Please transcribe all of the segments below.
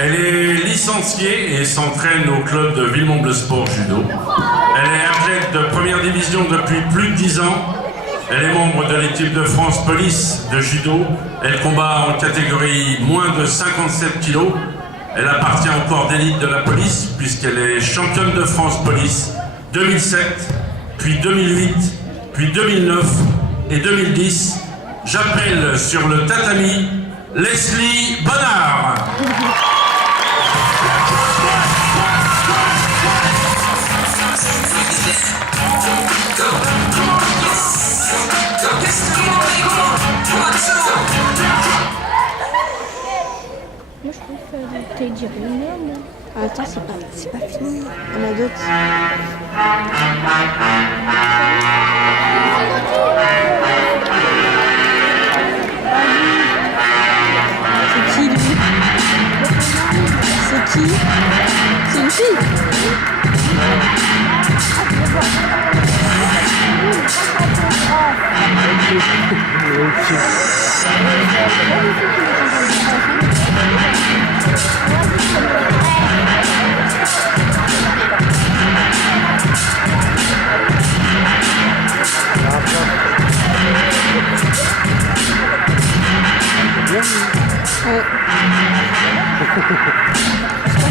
Elle est licenciée et s'entraîne au club de Villemomble Sport Judo. Elle est athlète de première division depuis plus de 10 ans. Elle est membre de l'équipe de France Police de judo. Elle combat en catégorie moins de 57 kg. Elle appartient au corps d'élite de la police puisqu'elle est championne de France Police 2007, puis 2008, puis 2009 et 2010. J'appelle sur le tatami Leslie Bonnard. Moi je préfère te dire une heure. Attends, c'est pas fini. On a d'autres. C'est qui lui? C'est qui? C'est une fille?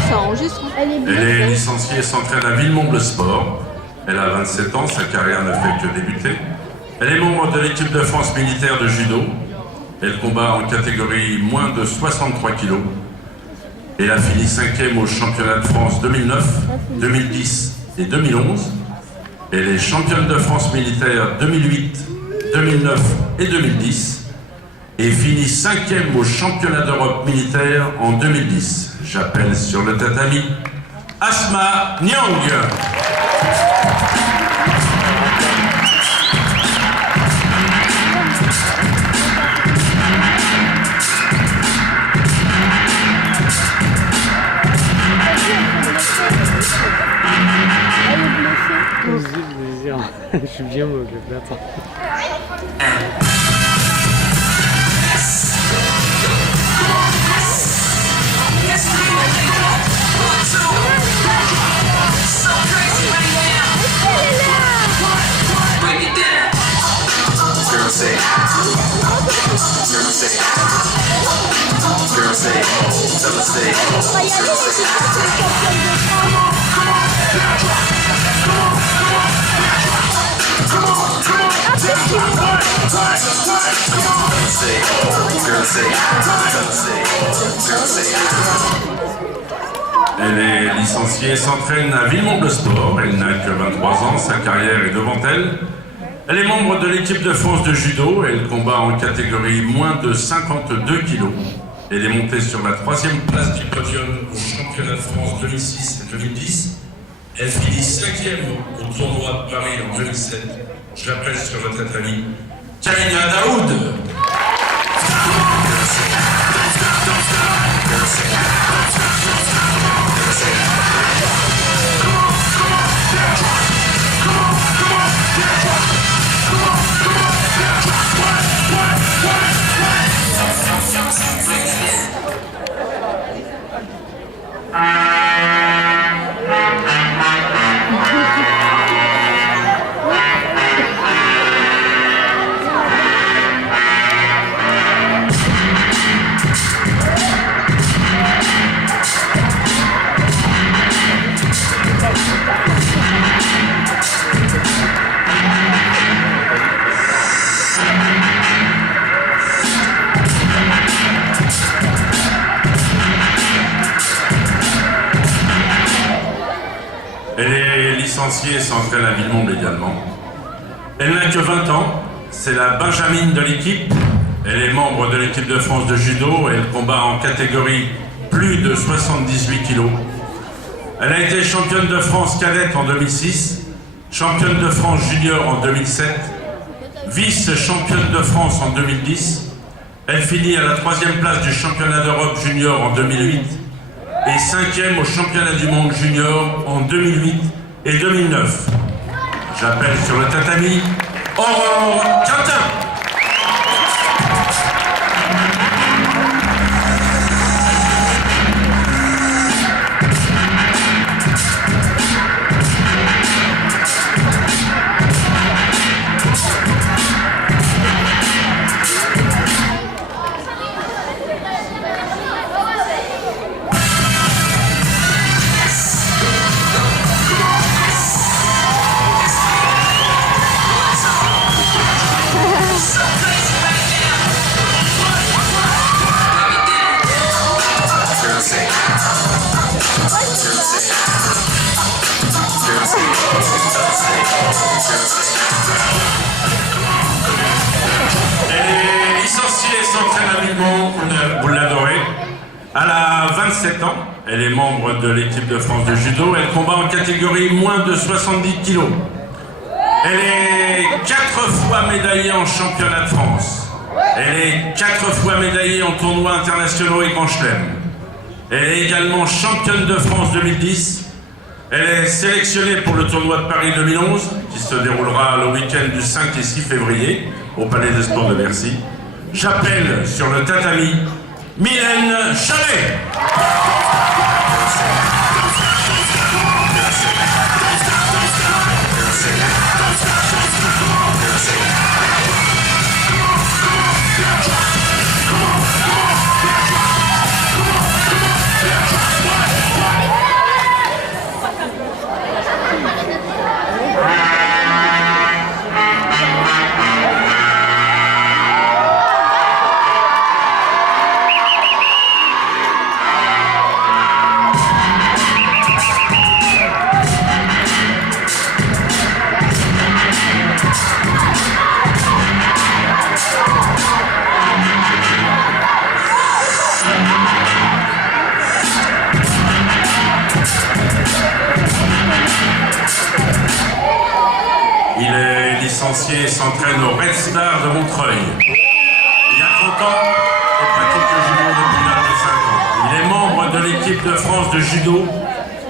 Ça enregistre. Elle est licenciée et s'entraîne à Villemomble Sport. Elle a 27 ans, sa carrière ne fait que débuter. Elle est membre de l'équipe de France militaire de judo. Elle combat en catégorie moins de 63 kg. Elle a fini 5e au championnat de France 2009, 2010 et 2011. Elle est championne de France militaire 2008, 2009 et 2010. Et finit 5e au championnat d'Europe militaire en 2010. J'appelle sur le tatami Asma Nyang. Je suis bien moqué, attends. Elle est licenciée et s'entraîne à Villemomble Sport. Elle n'a que 23 ans, sa carrière est devant elle. Elle est membre de l'équipe de France de judo. Elle combat en catégorie moins de 52 kg. Elle est montée sur la 3e place du podium au championnat de France 2006 et 2010. Elle finit 5e au tournoi de Paris en 2007. Je l'appelle sur le tatami Karina Daoud. Elle est licenciée et s'entraîne à Villemomble également. Elle n'a que 20 ans, c'est la Benjamine de l'équipe. Elle est membre de l'équipe de France de judo et elle combat en catégorie plus de 78 kg. Elle a été championne de France cadette en 2006, championne de France junior en 2007, vice-championne de France en 2010. Elle finit à la 3e place du championnat d'Europe junior en 2008 et 5e au championnat du monde junior en 2008 et 2009. J'appelle sur le tatami Aurore Quintin. 27 ans. Elle est membre de l'équipe de France de judo. Elle combat en catégorie moins de 70 kg. Elle est 4 fois médaillée en championnat de France. Elle est 4 fois médaillée en tournois internationaux et Grand Chelem. Elle est également championne de France 2010. Elle est sélectionnée pour le tournoi de Paris 2011, qui se déroulera le week-end du 5 et 6 février au Palais des Sports de Bercy. J'appelle sur le tatami Mylène Chalet. Licencié s'entraîne au Red Star de Montreuil. Il a 30 ans et pratique le judo depuis l'âge de 5 ans. Il est membre de l'équipe de France de judo.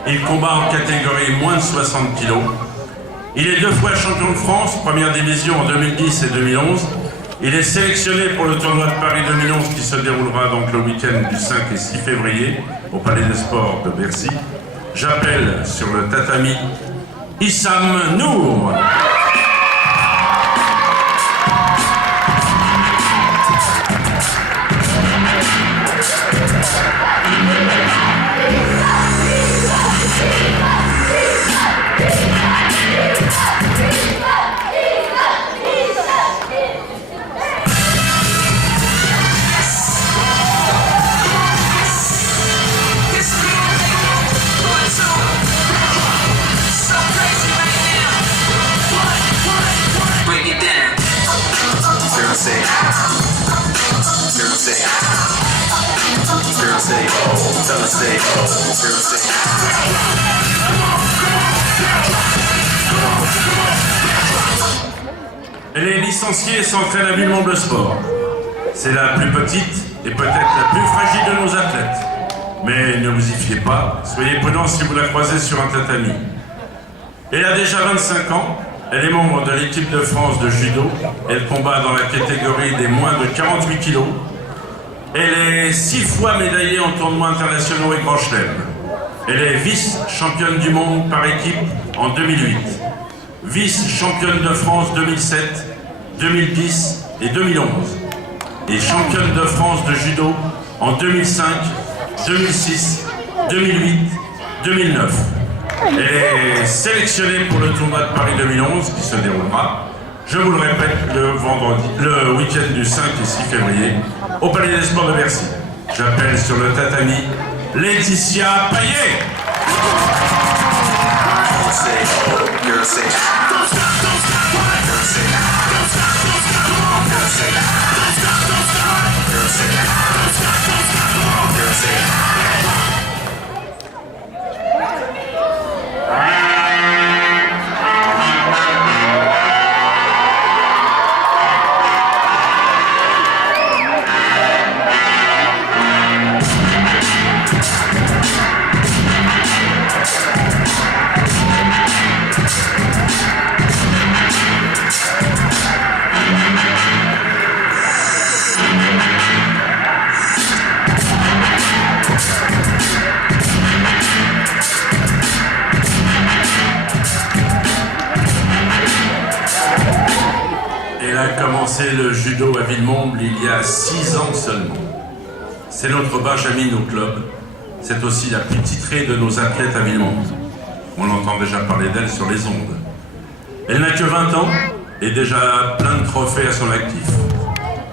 Il combat en catégorie moins de 60 kg. Il est 2 fois champion de France, première division en 2010 et 2011. Il est sélectionné pour le tournoi de Paris 2011 qui se déroulera donc le week-end du 5 et 6 février au Palais des Sports de Bercy. J'appelle sur le tatami Issam Nour. Elle est licenciée et s'entraîne à Villemomble Sport. C'est la plus petite et peut-être la plus fragile de nos athlètes. Mais ne vous y fiez pas, soyez prudents si vous la croisez sur un tatami. Elle a déjà 25 ans, elle est membre de l'équipe de France de judo. Elle combat dans la catégorie des moins de 48 kg. Elle est 6 fois médaillée en tournois internationaux et Grand Chelem. Elle est vice-championne du monde par équipe en 2008. Vice-championne de France 2007, 2010 et 2011. Et championne de France de judo en 2005, 2006, 2008, 2009. Elle est sélectionnée pour le tournoi de Paris 2011 qui se déroulera, je vous le répète, le week-end du 5 et 6 février au Palais des Sports de Bercy. J'appelle sur le tatami Laetitia Payet. Elle a commencé le judo à Villemomble il y a 6 ans seulement. C'est notre Benjamin au club. C'est aussi la plus titrée de nos athlètes à Villemomble. On entend déjà parler d'elle sur les ondes. Elle n'a que 20 ans et déjà plein de trophées à son actif.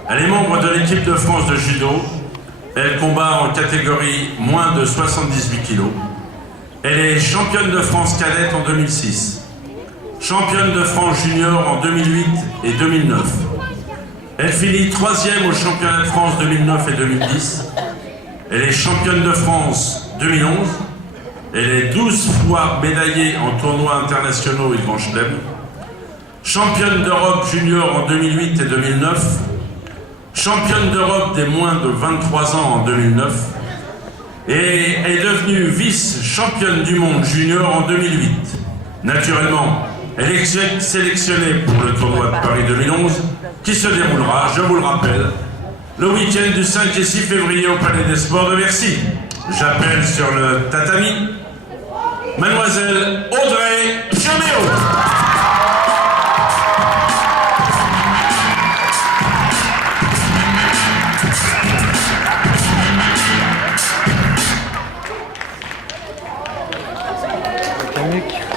Elle est membre de l'équipe de France de judo. Elle combat en catégorie moins de 78 kg. Elle est championne de France cadette en 2006. Championne de France junior en 2008 et 2009. Elle finit 3e au championnat de France 2009 et 2010. Elle est championne de France 2011. Elle est 12 fois médaillée en tournois internationaux et Grand Chelem. Championne d'Europe junior en 2008 et 2009. Championne d'Europe des moins de 23 ans en 2009. Et est devenue vice-championne du monde junior en 2008. Naturellement, elle est sélectionnée pour le tournoi de Paris 2011 qui se déroulera, je vous le rappelle, le week-end du 5 et 6 février au Palais des Sports de Bercy. J'appelle sur le tatami Mademoiselle Audrey Jaméo. Kamek.